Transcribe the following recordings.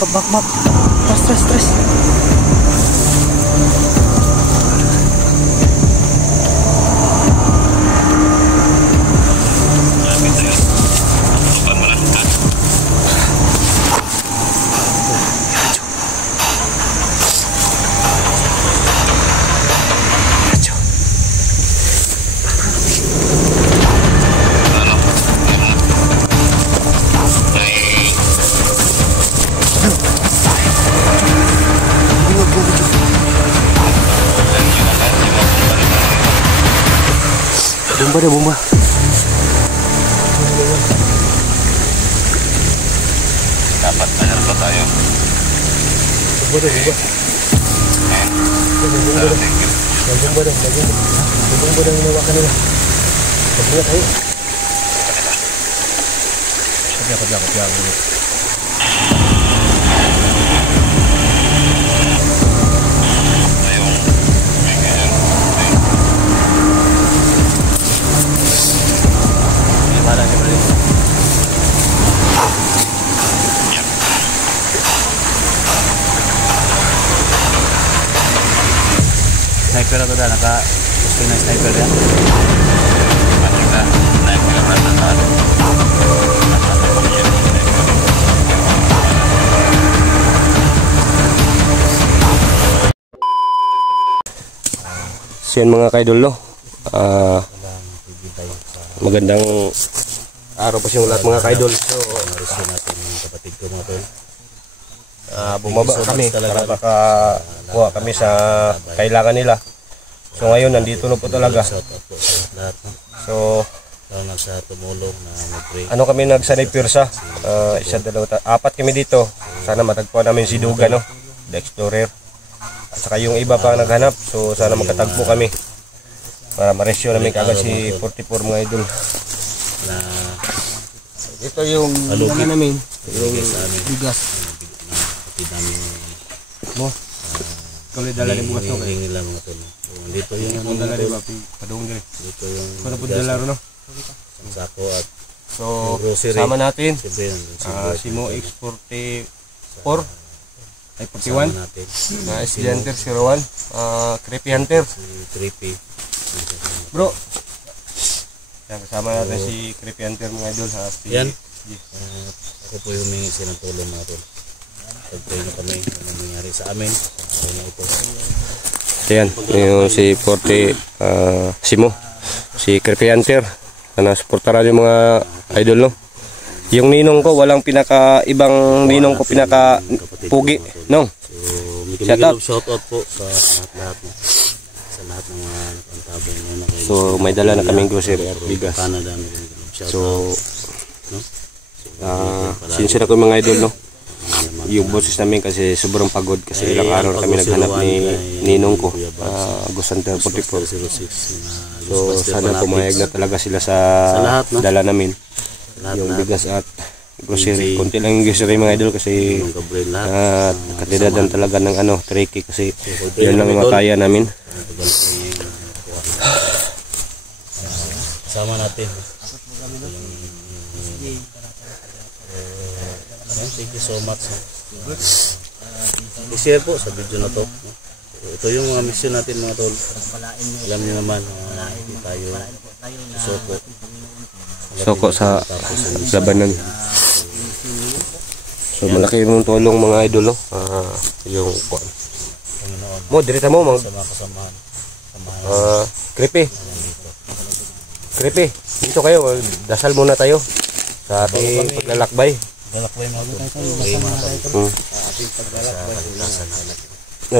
Back. Stress. Bomba. Dapat tanya pa tayo. Bomba. Bomba daw ginawa kanila. Pagbuhat tayo. Sabi. Sniper atau gusto na sniper yan? Sniper So yan mga kaidol, no? Magandang araw po siyang lahat mga kaidol. So natin yung kapatid ko mga tol. Bumaba kami para makakuha kami sa kailangan nila. So ngayon nandito na po talaga. So sa tumulong na mag-pray. Ano kami nagsanay pirsa, isa, dalawa, apat kami dito. Sana matagpuan namin si Duga, no? The Explorer. At saka yung iba pa naghanap. So sana magkatagpo kami para ma-rescue namin kagad si 44 mga idol. Na ito yung ano namin, yung bigas. Namin mo. Kami dala ni bukas no. Hingi lang mga tol. Dito yung ano dala ni Papi. Padung diri. Dito yung para pud dala ro no. Sako at so sama natin. Si Mo X44 ay 41 natin. Si Hunter 01, Creepy Hunter. Creepy. Bro. Yan kasama natin si Creepy Hunter mga idol ha. Yan. Ako po yung humingi siya ng tulong mga tol. Pag-pray na kami ano nangyari sa amin sa araw na ito. Ayan, yung si 40 Simo, si Creepy Hunter na suportaran yung mga idol, no? Yung ninong ko, walang ibang ninong ko pugi, no? So, shout out po sa lahat sa lahat ng mga nagpantabong na kayo. So, may dala na kaming grocery at bigas. Canada, so, sincere ako mga idol, no? Yung boses namin kasi sobrang pagod kasi ilang araw na kami naghanap ni ninong ko, Gusanter 44. So sana pumayag na talaga sila sa dala namin yung bigas at grocery. Konti lang yung grocery mga idol kasi katidadan talaga ng tricky kasi yun lang yung makaya namin. Sama natin. Thank you so much. I-share po sa video na to. Ito yung mga mission natin mga tol. Alam niyo naman, tayo soko sa labanan. So malaki yung tulong mga idol, no? Yung mo direta mo kasamahan. Creepy, dito kayo, dasal muna tayo sa ating paglalakbay.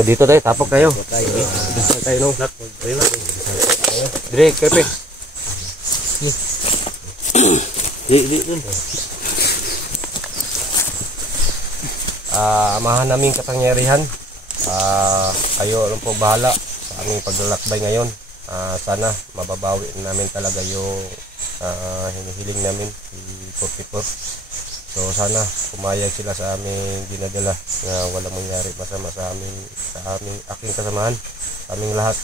Dito tayo, tapok tayo. Dito tayo, no? Dire, Creepy. Amahan naming kapangyarihan. Kayo lang po bahala sa aming paglalakbay ngayon. Sana mababawi namin talaga yung hinihiling namin si 44. So sana pumayag sila sa aming dinadala na walang mangyari masama sa aking kasamahan, sa aming lahat.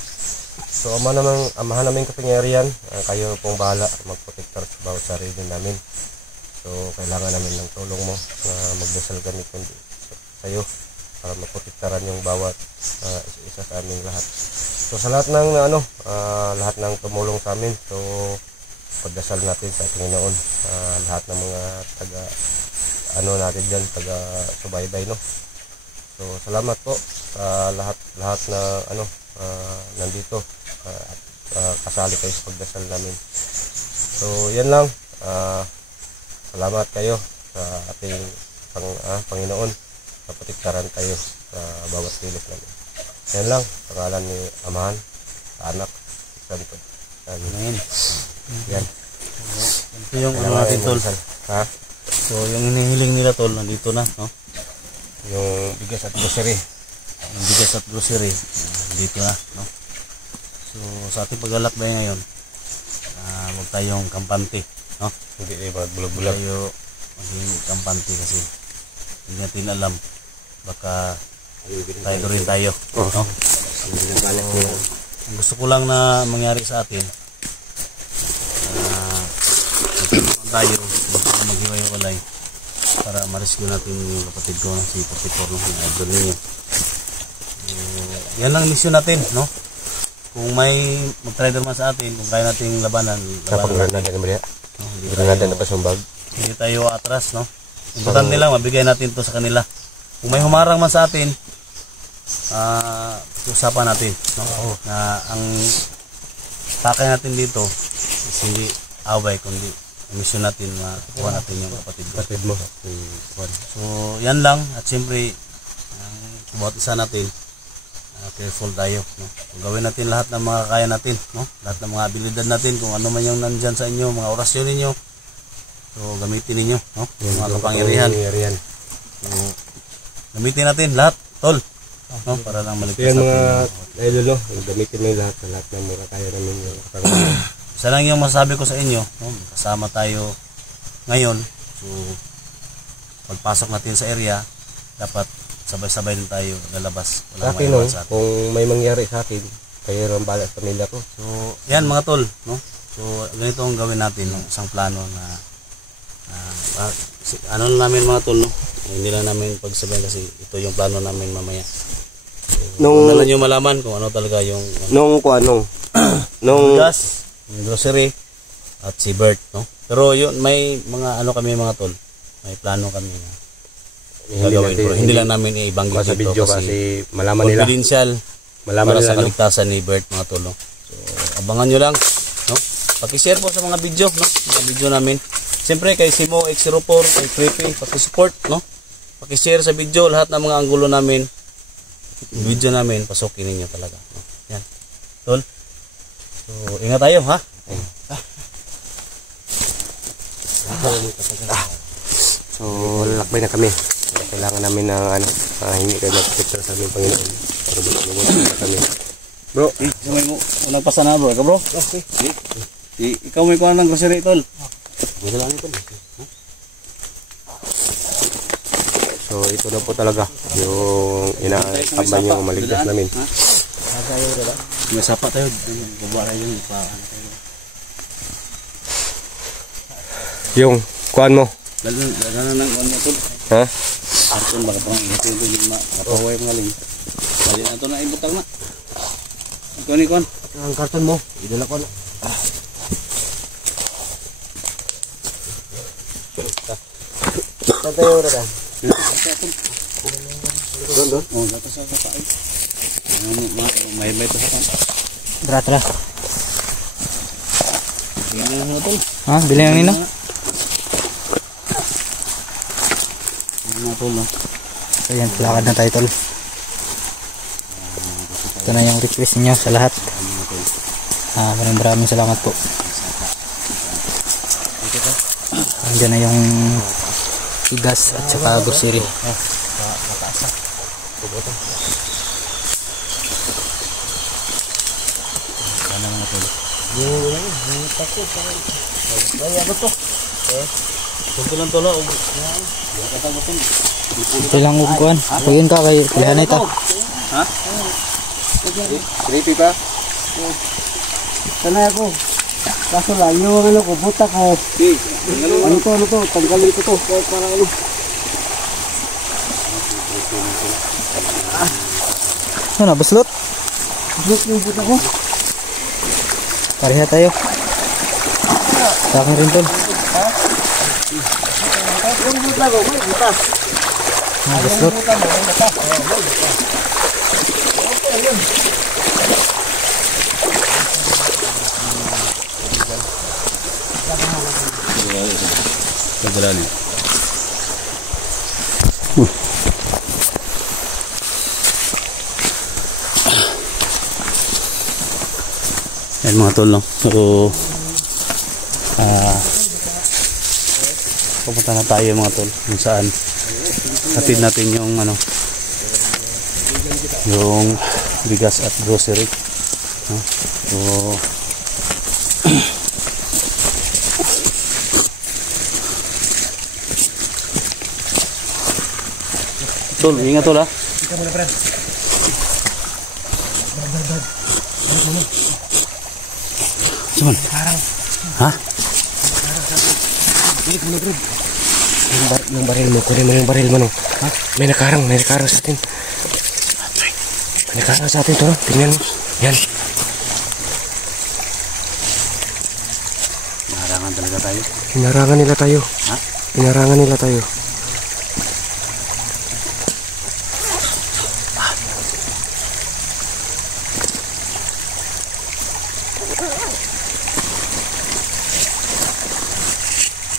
So amahan namin kapangyarihan, kayo pong bahala magprotektar sa bawat sarili namin. So kailangan namin ng tulong mo na magdasal kami kundi kayo para maprotektaran yung bawat isa sa aming lahat. So sa lahat ng lahat ng tumulong sa amin, so pagdasal natin sa Panginoon, lahat ng mga taga natin diyan, taga subaybay, no. So salamat po sa lahat na nandito at kasali kayo sa pagdasal namin. So yan lang, salamat kayo sa ating Panginoon, na protektaran kayo sa bawat kilos namin. Yan lang, pangalan ni Amahan, Anak, Santo. Amen. Yan. Ito yung natin, tol. Ha? So yung hinihiling nila, tol, nandito na, no? Yung bigas at grocery. Yung bigas at grocery, dito na, no? So sa ating paglalakbay ngayon, huwag tayong kampante, no? Hindi tayo magbulog-bulag. Tayo maging kampante kasi hindi natin alam, baka tayo rin tayo, no? Ang gusto ko lang na mangyari sa atin, magkaroon tayo, baka maghiwalay para ma-rescue natin yung kapatid ko, si 44, yung idol ninyo. Yan lang mission natin, no? Kung may mag-trader man sa atin, kung kaya nating labanan natin. No? Hindi tayo atras, no? Importante lang, mabigay natin to sa kanila. Kung may humarang man sa atin, usapan natin, no? Na ang takay natin dito is hindi away, kundi mission natin, makuha natin yung kapatid mo. So yan lang, at siyempre bawat isa natin, careful tayo, no? Gawin natin lahat ng mga kaya natin, no? Lahat ng mga abilidad natin, kung ano man yung nandyan sa inyo, mga orasyon ninyo, so gamitin ninyo, no? Yung mga kapangyarihan. So, gamitin natin lahat, tol, no? Para lang maligtas natin. Mga idol, no? Gamitin mo lahat ng mga kaya namin yung kapangyarihan. Isa lang yung masasabi ko sa inyo, no? Kasama tayo ngayon, so pagpasok natin sa area, dapat sabay-sabay din tayo lalabas. Sa akin, no? Kung may mangyari sa akin, kayo rin bala sa pamilya ko. So yan mga tol, no? So ganito ang gawin natin, no? Isang plano na ano namin mga tol, no? Hindi lang namin pagsabihin kasi ito yung plano namin mamaya. So, na lang yung malaman kung ano talaga yung nung gas, yung grocery at si Bert, no? Pero yun, may mga ano kami mga tol, may plano kami na gagawin, pero hindi lang namin ibanggit sa dito video kasi malaman nila, confidential, malaman para nila, sa kaligtasan ni Bert mga tol, no? So abangan nyo lang, no? Paki-share po sa mga video, no? Mga video namin. Siyempre kay Simo X04, kay Creepy, paki-support, no? Paki-share sa video lahat ng mga anggulo namin. Video namin, pasukin ninyo talaga, no? Yan. Tol. So ingat tayo, ha? So lalakbay na kami. Kailangan namin ng hingi kayo mag-picture sa aming Panginoon para mag-uwag na kami. Bro, May mo unang pasana bro, ikaw bro? Okay. Ikaw may kuha ng grocery tol. Dito lang ito. So ito na po talaga yung inaambay nyo maligtas namin. May sapa tayo, bubuha tayo yung Yung kuhan mo. lalo na ng ano tol. Ha? Karton baka pang ito yung napaway mga ling. Bali na ito na ibutang na. Ikaw ni kon. Ang karton mo, idala ko na. Saan tayo na kan? Doon? Oh, dapat sa kain. May ito sa kan. Tara. Bilhin na tol. Ha? Bilhin ang nino? Ano tol no? So yan, lakad na tayo tol. Ito na yung request niyo sa lahat. Maraming salamat po. Andiyan na yung igas at saka grocery. Sana mga tol. Kunti lang tol. Ito lang uguan. Pagin ka kay pilihan ito. Ha? Creepy pa? Sanay ako. Kaso lang, yung ano ko, buta ko. Ano to, tanggalin ko to. Para ano. Ano, baslot? Buslot yung buta ko. Pareha tayo. Sa akin rin, tol. Yung buta ko, may butas. Ano, baslot? Buta mo, may butas. Okay, yun. Pagdalanin. Yan mga tol, no? So, pupunta na tayo mga tol kung saan hatid natin yung ano, yung bigas at grocery, no? So, tol, ingat tol ha. Cuman, ha? Yung baril mo, kunin mo yung baril mo, no? Ha? May nakarang sa atin. May nakarang sa atin to, no? Tingnan mo. Yan. Naharangan talaga tayo. Hinarangan nila tayo. Ha? Hinarangan nila tayo.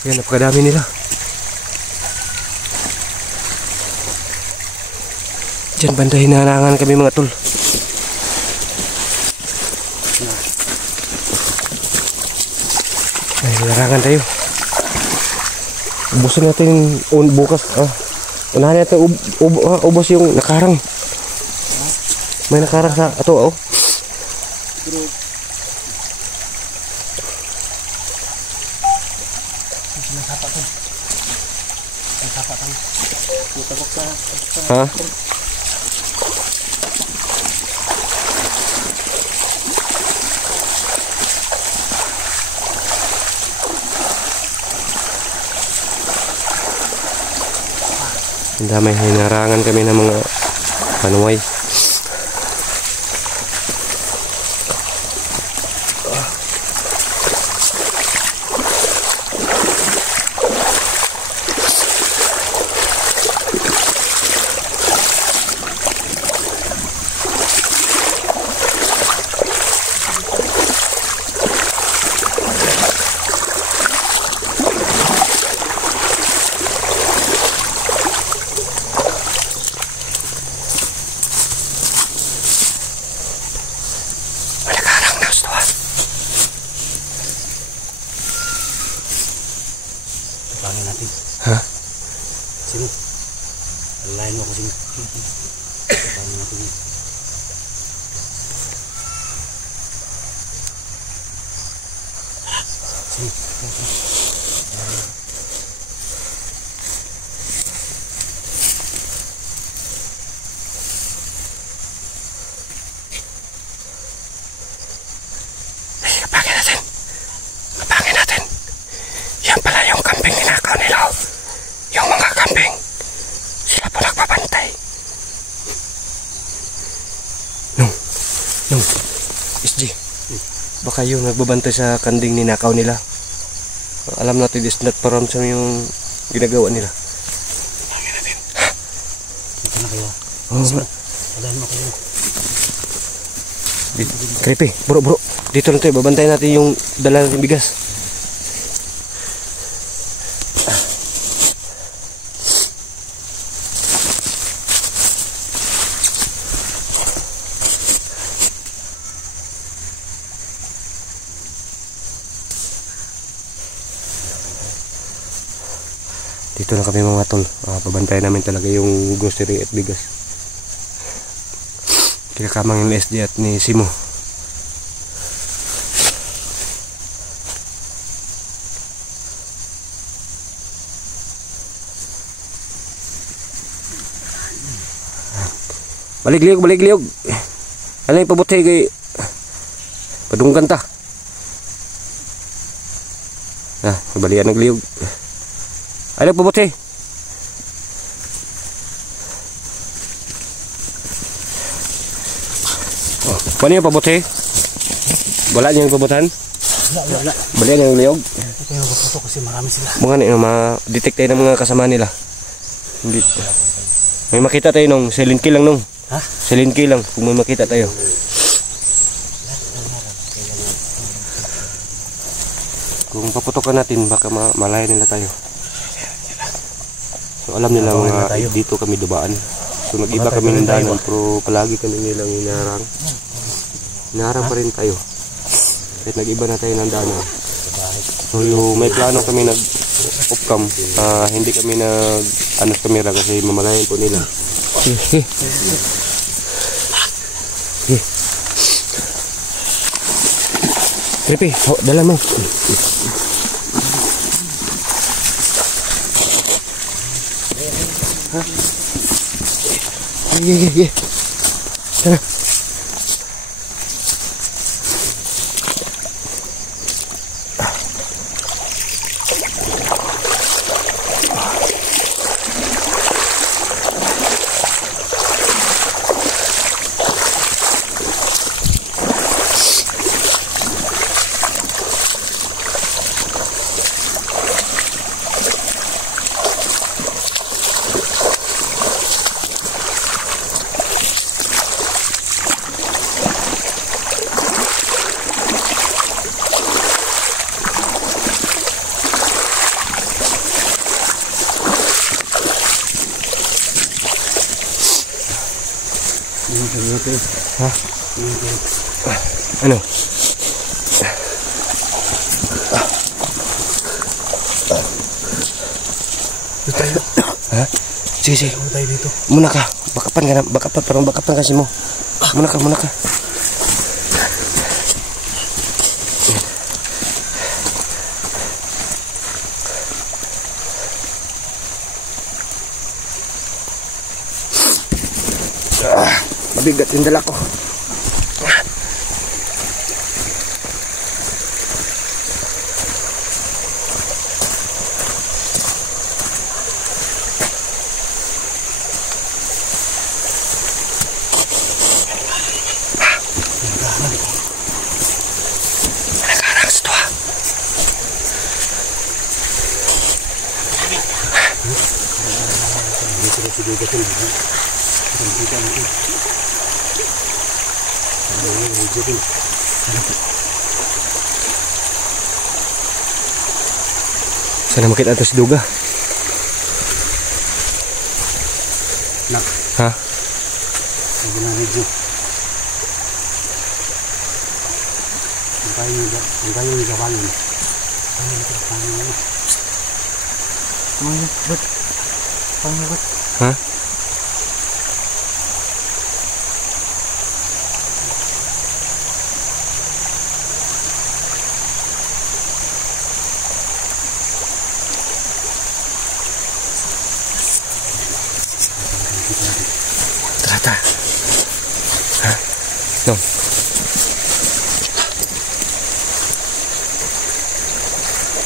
Yan, napakadami nila. Diyan banda hinarangan kami mga tol. Ay, hinarangan tayo. Ubusin natin bukas. Unahan natin ubos yung nakarang. May nakarang sa ato, oh. Ha? Ang dami, hinarangan kami ng mga panuway. Pangin natin. Ha? Sino? Alalayan mo ako sino. Pangin natin yun. Sino? Kapangin natin. Kapangin natin. Yan pala yung kambing ninakaw nila. Yung mga kambing. Sila po nagbabantay. Nung. SG. Baka yung nagbabantay sa kanding ninakaw nila. Alam natin is not paramsam yung ginagawa nila. Kapangin natin. Dito na kayo. Oh, Alalayan mo kayo. Creepy. Bro. Dito lang tayo. Babantayan natin yung dala ng bigas. Dito na kami mga tol. Pabantayan namin talaga yung grocery at bigas. Kinakamang yung SD at ni Simo. Balik-liog. Ano yung pabuti kay padunggan ta. Balian nagliog. Ano pabuti? Paano yung pabot eh? Wala niyo yung pabotan? Wala. Balian yung liyog? Ito yung photo kasi marami sila. Mga ma-detect tayo ng mga kasama nila. Hindi. May makita tayo nung silent kill lang nung. Ha? Silent kill lang kung may makita tayo. Kung paputokan natin baka malaya nila tayo. So alam nila mga dito kami dubaan. So nag-iba kami ng daanan pero palagi kami nilang hinarang. Hinarang pa rin tayo. Kahit nag-iba na tayo ng daanan. So may plano kami nag-off-cam. Hindi kami nag-anos kamera kasi mamalayan po nila. Creepy, dala mo. Ye. Tara. Ha? Ano? Ha? Sige. Tayo dito. Muna ka. Bakapan kasi mo. Muna ka. Mabigat yung dala ko. Nagkarang sa tuwa. Sana makita ito si Duga. Nak. Ha? Hindi na medyo. Ang kayo yung gawangin. Pangabat. Ha? Tara. Ha? No.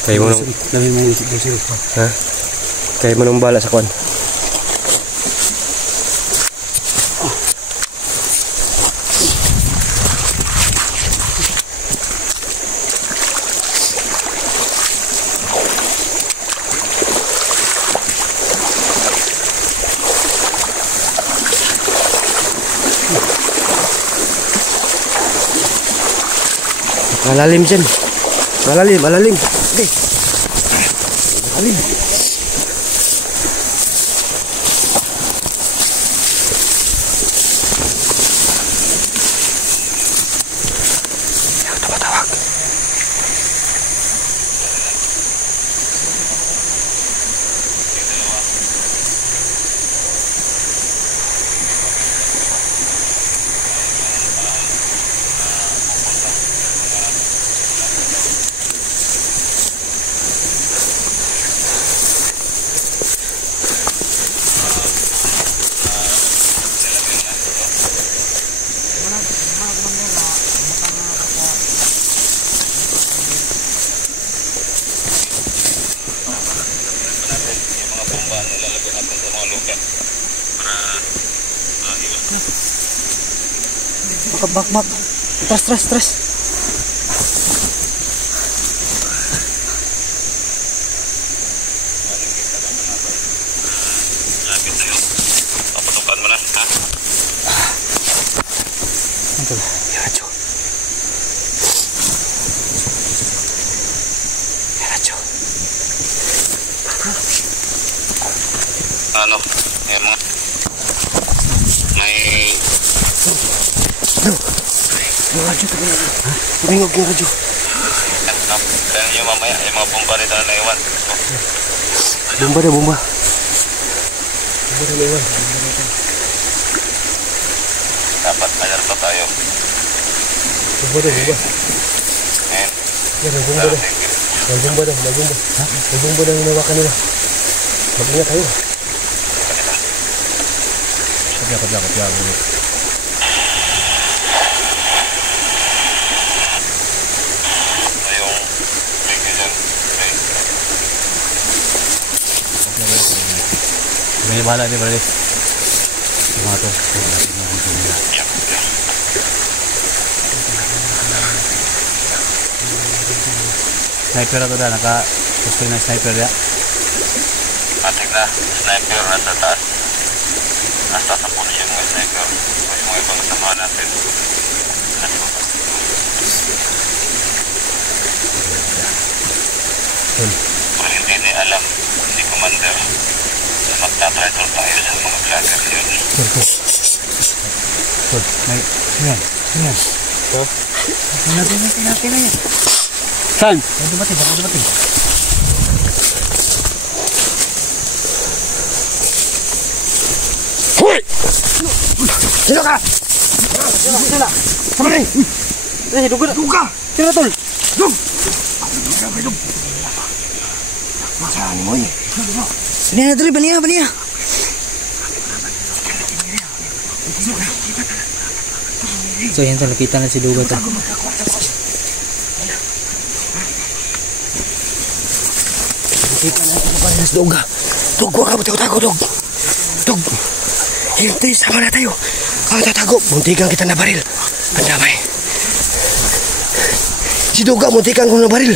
Kayo mo nung... Ha? Kayo mo nung bala sa kwan. Malalim dyan. Malalim. Okay. Malalim. Ayaw tumatawag. Bakbak. Tras. Paputukan mo na, ha? Ito. Radyo. Ano? May... Yung radyo, tumingog yung radyo. Kaya nyo mamaya, yung mga bomba nito na naiwan. Bomba. Dapat alerto tayo. Bomba. Ayan. Yan, may bomba daw. May bomba daw. Ha? May bomba daw yung nawakan nila. Mag-ingat tayo. Kapya. Ito yung bigay dyan. May bahala ni Brad. Mga to. Sniper na to da. Naka-posting na sniper ya. Ating na, sniper nasa taas. Nasa sa posisyon ng sniper. Yung mga ibang samahan natin. Kung hindi ni alam, hindi commander, na magtatraidor tayo sa mga vloggers yun. Yan. Natin na yan. Saan? Baka dumating. Hoy! Sino ka? Sino? Sama rin! Duga! Sino tol? Dug! Masaan mo eh? Baniya. So yan to, nakita na si Duga to. Kita na ito pa rin sa Duga. Dug, huwag ka magtago-tago, Dug. Dug! Hintay, sama na tayo. Huwag tatago. Muntikan kita na baril. Ang damay. Si Duga, muntikan ko na baril.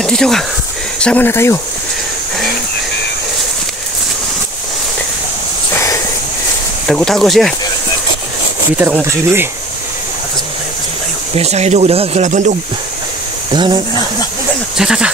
Yan, dito ka. Sama na tayo. Tago-tago siya. Kita na kung posible eh. Atas mo tayo. Yan saya, Dug. Dagang kalaban, Dug. Dagang. Tata.